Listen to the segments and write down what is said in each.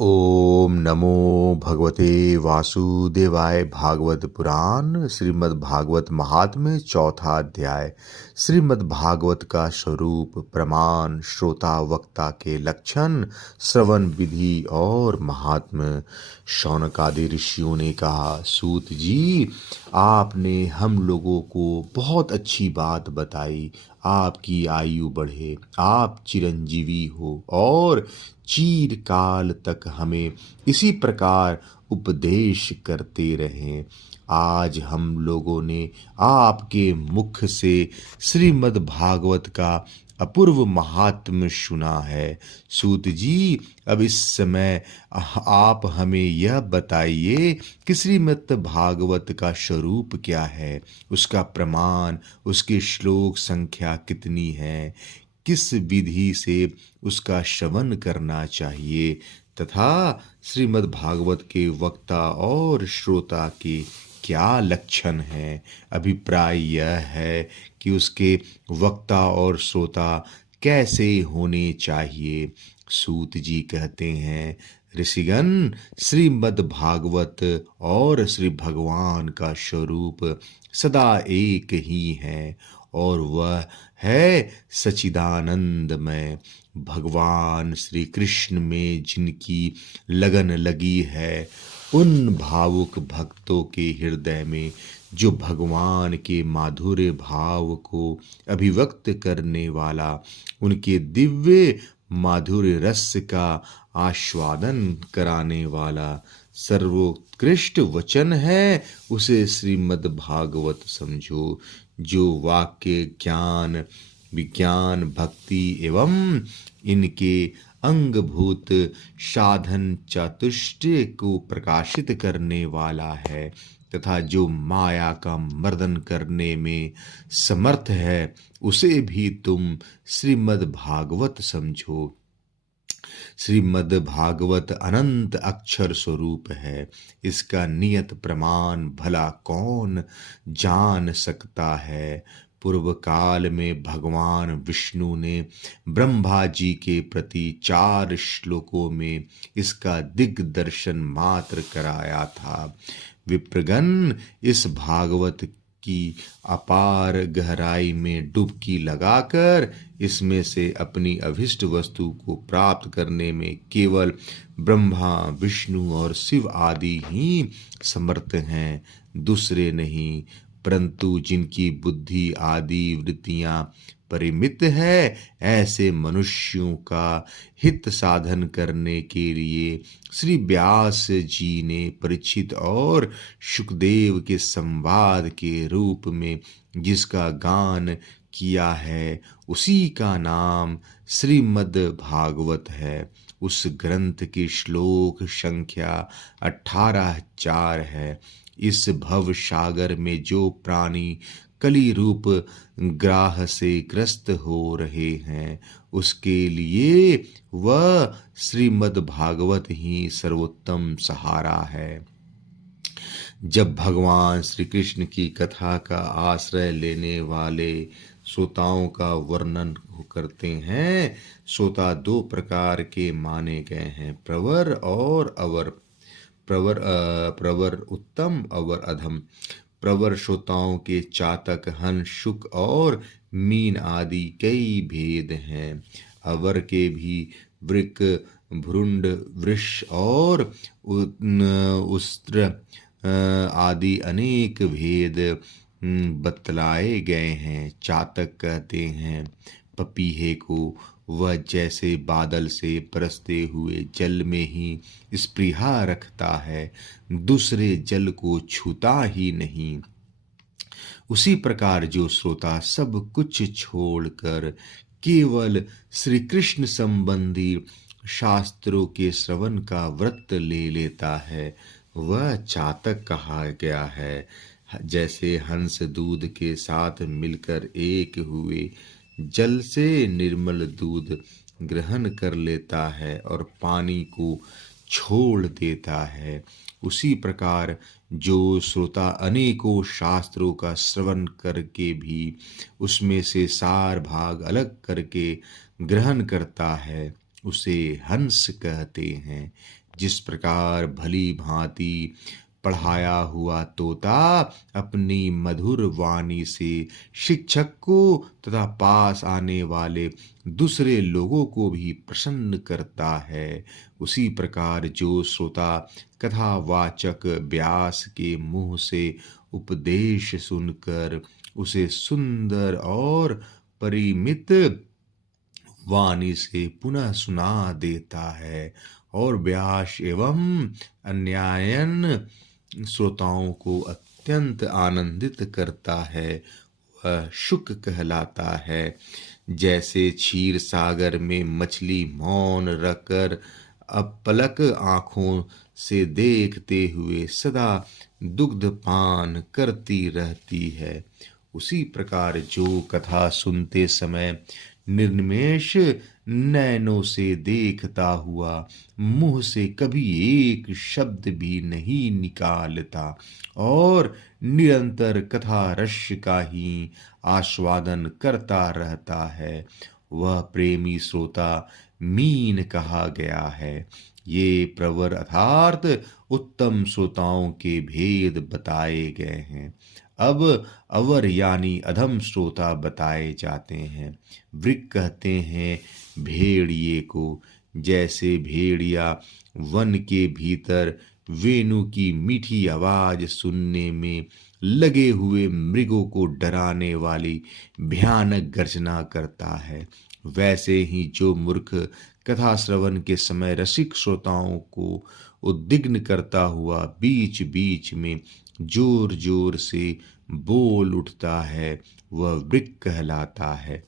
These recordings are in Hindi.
ओम नमो भगवते वासुदेवाय। भागवत पुराण श्रीमद् भागवत महात्म्य चौथा अध्याय। श्रीमद् भागवत का स्वरूप, प्रमाण, श्रोता वक्ता के लक्षण, श्रवण विधि और महात्म्य। शौनकादि ऋषियों ने कहा, सूत जी, आपने हम लोगों को बहुत अच्छी बात बताई। आपकी आयु बढ़े, आप चिरंजीवी हो और चीरकाल तक हमें इसी प्रकार उपदेश करते रहें। आज हम लोगों ने आपके मुख से श्रीमद् भागवत का अपूर्व महात्म्य सुना है। सूत जी, अब इस समय आप हमें यह बताइए कि श्रीमद् भागवत का स्वरूप क्या है, उसका प्रमाण, उसकी श्लोक संख्या कितनी है, किस विधि से उसका श्रवण करना चाहिए तथा श्रीमद् भागवत के वक्ता और श्रोता के क्या लक्षण हैं। अभिप्राय यह है कि उसके वक्ता और श्रोता कैसे होने चाहिए। सूत जी कहते हैं, ऋषिगण, श्रीमद् भागवत और श्री भगवान का स्वरूप सदा एक ही है और वह है सच्चिदानंदमय। भगवान श्री कृष्ण में जिनकी लगन लगी है, उन भावुक भक्तों के हृदय में जो भगवान के माधुर्य भाव को अभिव्यक्त करने वाला, उनके दिव्य माधुर्य रस का आस्वादन कराने वाला सर्वोत्कृष्ट वचन है, उसे श्रीमद् भागवत समझो, जो वाक्य, ज्ञान, विज्ञान, भक्ति एवं इनके अंगभूत साधन चातुष्टय को प्रकाशित करने वाला है तथा जो माया का मर्दन करने में समर्थ है, उसे भी तुम श्रीमद् भागवत समझो। श्रीमद् भागवत अनंत अक्षर स्वरूप है। इसका नियत प्रमाण भला कौन जान सकता है। पूर्व काल में भगवान विष्णु ने ब्रह्मा जी के प्रति 4 श्लोकों में इसका दिग्दर्शन मात्र कराया था। विप्रगण, इस भागवत की अपार गहराई में डुबकी लगाकर इसमें से अपनी अभिष्ट वस्तु को प्राप्त करने में केवल ब्रह्मा, विष्णु और शिव आदि ही समर्थ हैं, दूसरे नहीं। परंतु जिनकी बुद्धि आदि वृत्तियां परिमित है, ऐसे मनुष्यों का हित साधन करने के लिए श्री व्यास जी ने परीक्षित और सुखदेव के संवाद के रूप में जिसका गान किया है, उसी का नाम श्रीमद् भागवत है। उस ग्रंथ की श्लोक संख्या 18,000 है। इस भव सागर में जो प्राणी कली रूप ग्राह से ग्रस्त हो रहे हैं, उसके लिए वह श्रीमद् भागवत ही सर्वोत्तम सहारा है। जब भगवान श्री कृष्ण की कथा का आश्रय लेने वाले श्रोताओं का वर्णन करते हैं, श्रोता 2 प्रकार के माने गए हैं, प्रवर और अवर। प्रवर उत्तम, अवर अधम। प्रवर श्रोताओं के चातक, हंस, शुक और मीन आदि कई भेद हैं। अवर के भी वृक, भ्रुंड, वृष और उस्त्र आदि अनेक भेद बतलाए गए हैं। चातक कहते हैं पपीहे को, वह जैसे बादल से बरसते हुए जल में ही स्पृहा रखता है, दूसरे जल को छूता ही नहीं। उसी प्रकार जो श्रोता सब कुछ छोड़कर केवल श्री कृष्ण संबंधी शास्त्रों के श्रवण का व्रत ले लेता है, वह चातक कहा गया है। जैसे हंस दूध के साथ मिलकर एक हुए जल से निर्मल दूध ग्रहण कर लेता है और पानी को छोड़ देता है, उसी प्रकार जो श्रोता अनेकों शास्त्रों का श्रवण करके भी उसमें से सार भाग अलग करके ग्रहण करता है, उसे हंस कहते हैं। जिस प्रकार भली भांति पढ़ाया हुआ तोता अपनी मधुर वाणी से शिक्षक को तथा पास आने वाले दूसरे लोगों को भी प्रसन्न करता है, उसी प्रकार जो श्रोता कथावाचक व्यास के मुंह से उपदेश सुनकर उसे सुंदर और परिमित वाणी से पुनः सुना देता है और व्यास एवं अन्यायन श्रोताओं को अत्यंत आनंदित करता है, वह शुक कहलाता है। जैसे क्षीर सागर में मछली मौन रखकर अपलक आँखों से देखते हुए सदा दुग्ध पान करती रहती है, उसी प्रकार जो कथा सुनते समय निर्निमेष नैनों से देखता हुआ मुंह से कभी एक शब्द भी नहीं निकालता और निरंतर कथा रस का ही आस्वादन करता रहता है, वह प्रेमी श्रोता मीन कहा गया है। ये प्रवर अर्थात उत्तम श्रोताओं के भेद बताए गए हैं। अब अवर यानी अधम श्रोता बताए जाते हैं। वृक कहते हैं भेड़िए को। जैसे भेड़िया वन के भीतर वेणु की मीठी आवाज सुनने में लगे हुए मृगों को डराने वाली भयानक गर्जना करता है, वैसे ही जो मूर्ख कथा श्रवण के समय रसिक श्रोताओं को उद्विग्न करता हुआ बीच बीच में जोर जोर से बोल उठता है, वह वृक कहलाता है।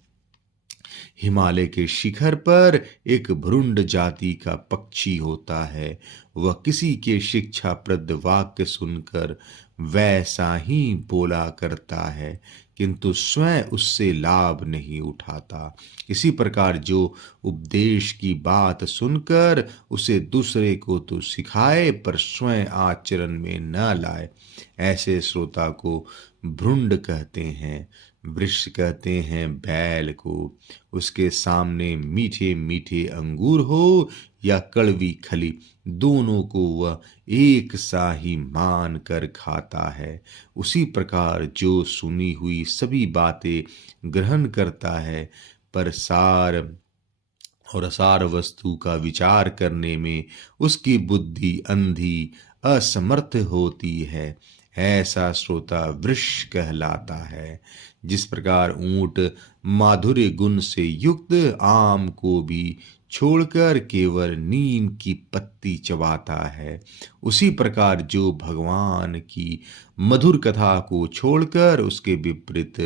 हिमालय के शिखर पर एक भ्रुंड जाति का पक्षी होता है, वह किसी के शिक्षाप्रद वाक्य सुनकर वैसा ही बोला करता है, किंतु स्वयं उससे लाभ नहीं उठाता। इसी प्रकार जो उपदेश की बात सुनकर उसे दूसरे को तो सिखाए पर स्वयं आचरण में न लाए, ऐसे श्रोता को भ्रुंड कहते हैं। वृक्ष कहते हैं बैल को। उसके सामने मीठे मीठे अंगूर हो या कड़वी खली, दोनों को वह एक सा ही मान कर खाता है। उसी प्रकार जो सुनी हुई सभी बातें ग्रहण करता है पर सार और असार वस्तु का विचार करने में उसकी बुद्धि अंधी असमर्थ होती है, ऐसा श्रोता वृष कहलाता है। जिस प्रकार ऊंट माधुर्य गुण से युक्त आम को भी छोड़कर केवल नीम की पत्ती चबाता है, उसी प्रकार जो भगवान की मधुर कथा को छोड़कर उसके विपरीत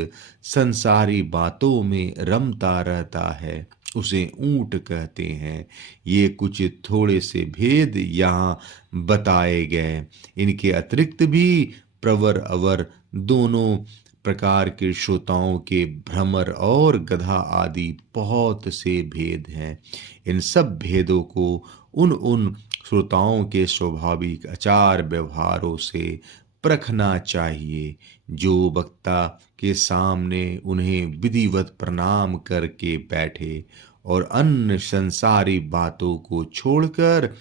संसारी बातों में रमता रहता है, उसे ऊंट कहते हैं। ये कुछ थोड़े से भेद यहाँ बताए गए। इनके अतिरिक्त भी प्रवर अवर दोनों प्रकार के श्रोताओं के भ्रमर और गधा आदि बहुत से भेद हैं। इन सब भेदों को उन श्रोताओं के स्वाभाविक आचार व्यवहारों से परखना चाहिए। जो वक्ता के सामने उन्हें विधिवत प्रणाम करके बैठे और अन्य संसारी बातों को छोड़कर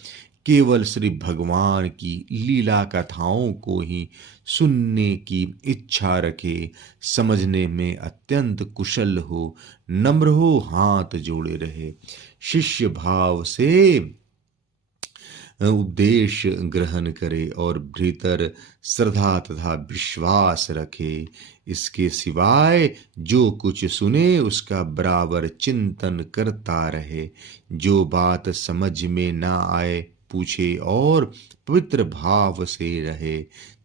केवल श्री भगवान की लीला कथाओं को ही सुनने की इच्छा रखे, समझने में अत्यंत कुशल हो, नम्र हो, हाथ जोड़े रहे, शिष्य भाव से उपदेश ग्रहण करे और भीतर श्रद्धा तथा विश्वास रखे। इसके सिवाय जो कुछ सुने उसका बराबर चिंतन करता रहे। जो बात समझ में ना आए पूछे और पवित्र भाव से रहे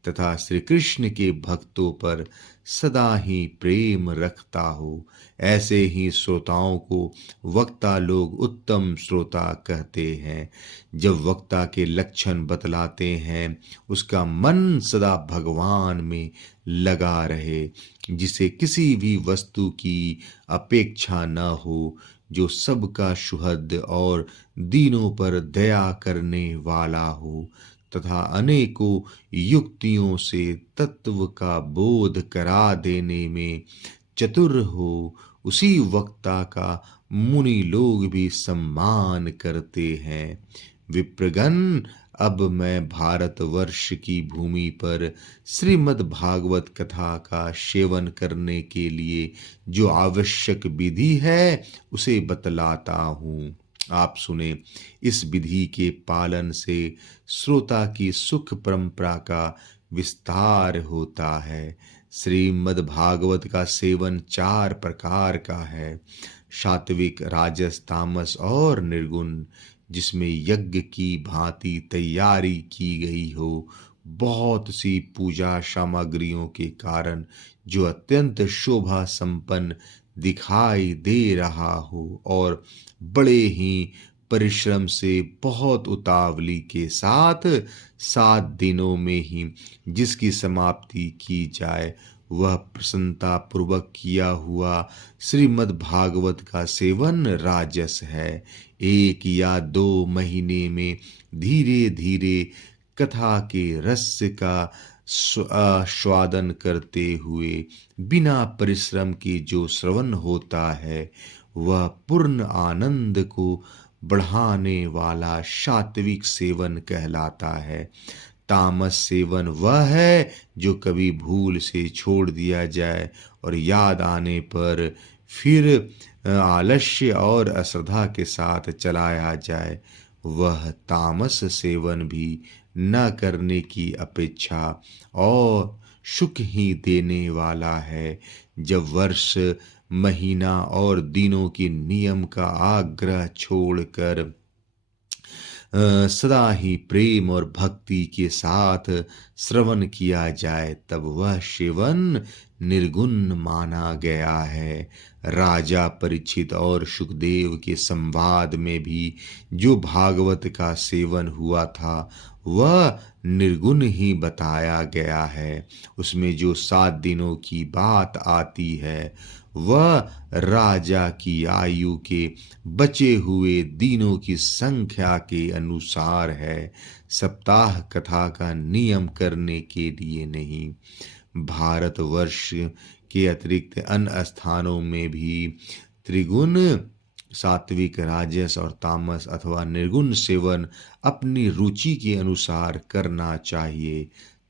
तथा श्री कृष्ण के भक्तों पर सदा ही प्रेम रखता हो। ऐसे ही श्रोताओं को वक्ता लोग उत्तम श्रोता कहते हैं। जब वक्ता के लक्षण बतलाते हैं उसका मन सदा भगवान में लगा रहे, जिसे किसी भी वस्तु की अपेक्षा न हो, जो सबका सुहृद और दीनों पर दया करने वाला हो तथा अनेकों युक्तियों से तत्व का बोध करा देने में चतुर हो, उसी वक्ता का मुनि लोग भी सम्मान करते हैं। विप्रगण, अब मैं भारतवर्ष की भूमि पर श्रीमद् भागवत कथा का सेवन करने के लिए जो आवश्यक विधि है उसे बतलाता हूँ। आप सुने। इस विधि के पालन से श्रोता की सुख परंपरा का विस्तार होता है। श्रीमद् भागवत का सेवन 4 प्रकार का है, सात्विक, राजस, तामस और निर्गुण, जिसमें यज्ञ की भांति तैयारी की गई हो, बहुत सी पूजा सामग्रियों के कारण जो अत्यंत शोभा संपन्न दिखाई दे रहा हो और बड़े ही परिश्रम से बहुत उतावली के साथ 7 दिनों में ही जिसकी समाप्ति की जाए, वह प्रसन्नता पूर्वक किया हुआ श्रीमद् भागवत का सेवन राजस है। 1 या 2 महीने में धीरे धीरे कथा के रस का आस्वादन करते हुए बिना परिश्रम के जो श्रवण होता है, वह पूर्ण आनंद को बढ़ाने वाला सात्विक सेवन कहलाता है। तामस सेवन वह है जो कभी भूल से छोड़ दिया जाए और याद आने पर फिर आलस्य और अश्रद्धा के साथ चलाया जाए। वह तामस सेवन भी न करने की अपेक्षा और सुख ही देने वाला है। जब वर्ष, महीना और दिनों के नियम का आग्रह छोड़कर सदा ही प्रेम और भक्ति के साथ श्रवण किया जाए, तब वह सेवन निर्गुण माना गया है। राजा परीक्षित और सुखदेव के संवाद में भी जो भागवत का सेवन हुआ था, वह निर्गुण ही बताया गया है। उसमें जो 7 दिनों की बात आती है, वह राजा की आयु के बचे हुए दिनों की संख्या के अनुसार है, सप्ताह कथा का नियम करने के लिए नहीं। भारतवर्ष के अतिरिक्त अन्य स्थानों में भी त्रिगुण, सात्विक, राजस और तामस अथवा निर्गुण सेवन अपनी रुचि के अनुसार करना चाहिए।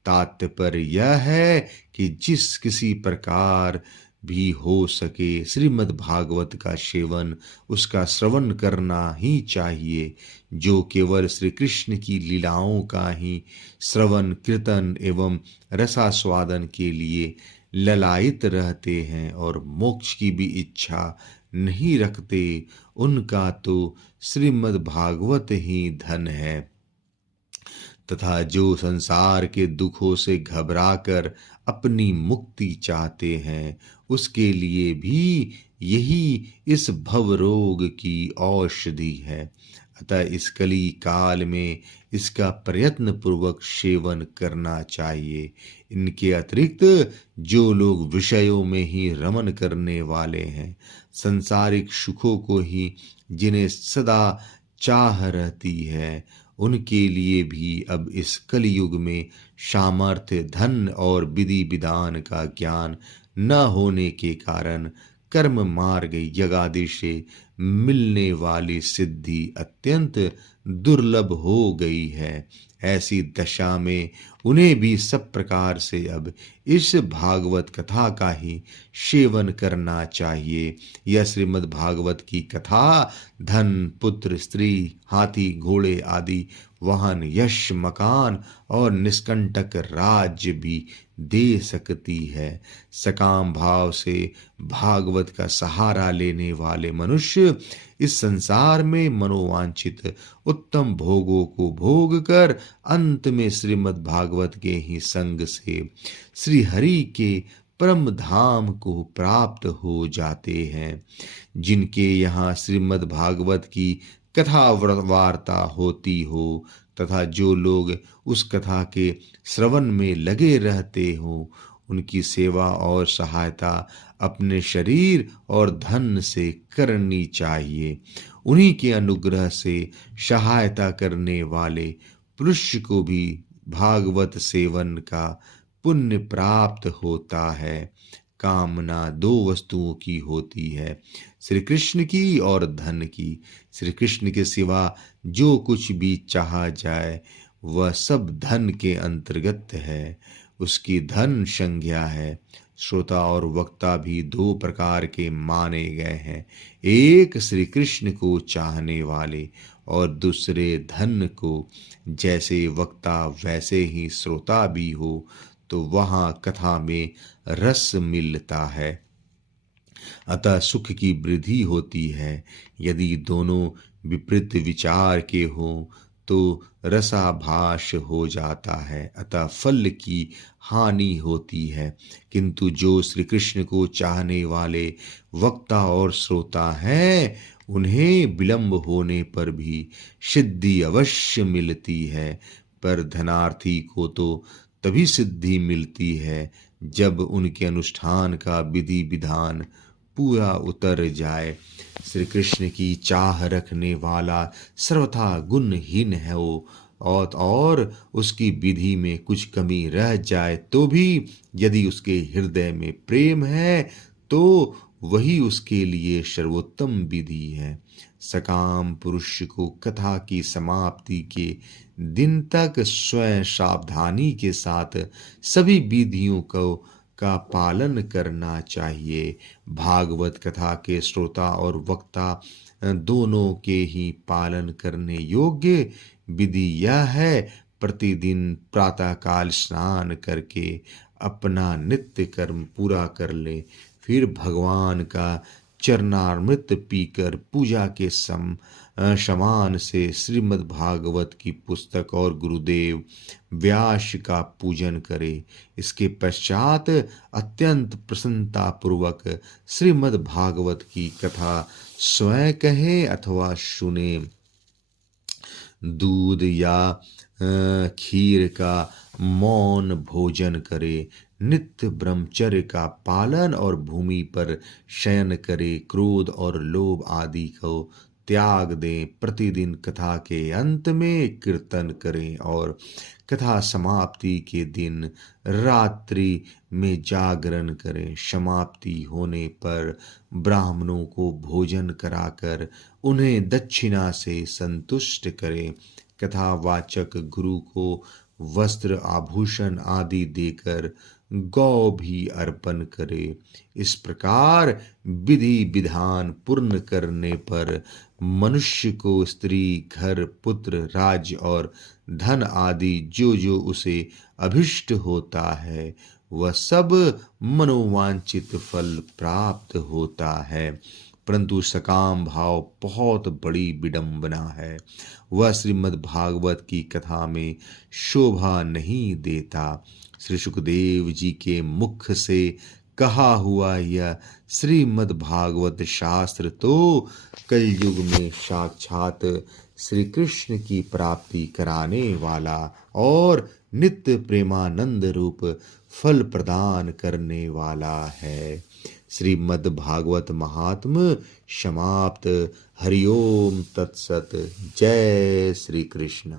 तात्पर्य यह है कि जिस किसी प्रकार भी हो सके श्रीमद् भागवत का सेवन, उसका श्रवण करना ही चाहिए। जो केवल श्री कृष्ण की लीलाओं का ही श्रवण, कीर्तन एवं रसास्वादन के लिए ललायित रहते हैं और मोक्ष की भी इच्छा नहीं रखते, उनका तो श्रीमद् भागवत ही धन है। तथा जो संसार के दुखों से घबराकर अपनी मुक्ति चाहते हैं, उसके लिए भी यही इस भव रोग की औषधि है। अतः इस कली काल में इसका प्रयत्न पूर्वक सेवन करना चाहिए। इनके अतिरिक्त जो लोग विषयों में ही रमन करने वाले हैं, सांसारिक सुखों को ही जिन्हें सदा चाह रहती है, उनके लिए भी अब इस कलयुग में सामर्थ्य, धन और विधि विधान का ज्ञान न होने के कारण कर्म मार्ग यगादि से मिलने वाली सिद्धि अत्यंत दुर्लभ हो गई है। ऐसी दशा में उन्हें भी सब प्रकार से अब इस भागवत कथा का ही सेवन करना चाहिए। यह श्रीमद् भागवत की कथा धन, पुत्र, स्त्री, हाथी, घोड़े आदि वाहन, यश, मकान और निष्कंटक राज्य भी दे सकती है। सकाम भाव से भागवत का सहारा लेने वाले मनुष्य इस संसार में मनोवांछित उत्तम भोगों को भोग कर अंत में श्रीमद् भागवत के ही संग से श्री हरि के परम धाम को प्राप्त हो जाते हैं। जिनके यहाँ श्रीमद् भागवत की कथा वार्ता होती हो तथा जो लोग उस कथा के श्रवण में लगे रहते हो, उनकी सेवा और सहायता अपने शरीर और धन से करनी चाहिए। उन्हीं के अनुग्रह से सहायता करने वाले पुरुष को भी भागवत सेवन का पुण्य प्राप्त होता है। कामना दो वस्तुओं की होती है, श्री कृष्ण की और धन की। श्री कृष्ण के सिवा जो कुछ भी चाहा जाए वह सब धन के अंतर्गत है, उसकी धन संज्ञा है। श्रोता और वक्ता भी दो प्रकार के माने गए हैं, एक श्री कृष्ण को चाहने वाले और दूसरे धन को। जैसे वक्ता वैसे ही श्रोता भी हो तो वहाँ कथा में रस मिलता है, अतः सुख की वृद्धि होती है। यदि दोनों विपरीत विचार के हों तो रसाभास हो जाता है, अतः फल की हानि होती है। किंतु जो श्री कृष्ण को चाहने वाले वक्ता और श्रोता हैं, उन्हें विलंब होने पर भी सिद्धि अवश्य मिलती है। पर धनार्थी को तो तभी सिद्धि मिलती है जब उनके अनुष्ठान का विधि विधान पूरा उतर जाए। श्री कृष्ण की चाह रखने वाला सर्वथा गुणहीन है वो, और उसकी विधि में कुछ कमी रह जाए तो भी यदि उसके हृदय में प्रेम है तो वही उसके लिए सर्वोत्तम विधि है। सकाम पुरुष को कथा की समाप्ति के दिन तक स्वयं सावधानी के साथ सभी विधियों को का पालन करना चाहिए। भागवत कथा के श्रोता और वक्ता दोनों के ही पालन करने योग्य विधि यह है, प्रतिदिन प्रातःकाल स्नान करके अपना नित्य कर्म पूरा कर ले, फिर भगवान का चरणामृत पीकर पूजा के समान से श्रीमद् भागवत की पुस्तक और गुरुदेव व्यास का पूजन करे। इसके पश्चात अत्यंत प्रसन्नता पूर्वक श्रीमद् भागवत की कथा स्वयं कहे अथवा सुने। दूध या खीर का मौन भोजन करे, नित्य ब्रह्मचर्य का पालन और भूमि पर शयन करे, क्रोध और लोभ आदि को त्याग दें। प्रतिदिन कथा के अंत में कीर्तन करें और कथा समाप्ति के दिन रात्रि में जागरण करें। समाप्ति होने पर ब्राह्मणों को भोजन कराकर उन्हें दक्षिणा से संतुष्ट करें। कथावाचक गुरु को वस्त्र आभूषण आदि देकर गौ भी अर्पण करे। इस प्रकार विधि विधान पूर्ण करने पर मनुष्य को स्त्री, घर, पुत्र, राज्य और धन आदि जो जो उसे अभिष्ट होता है वह सब मनोवांछित फल प्राप्त होता है। परंतु सकाम भाव बहुत बड़ी विडंबना है, वह श्रीमद् भागवत की कथा में शोभा नहीं देता। श्री सुखदेव जी के मुख से कहा हुआ यह श्रीमद् भागवत शास्त्र तो कलयुग में साक्षात श्री कृष्ण की प्राप्ति कराने वाला और नित्य प्रेमानंद रूप फल प्रदान करने वाला है। श्रीमद् भागवत महात्म्य समाप्त। हरिओम तत्सत। जय श्री कृष्ण।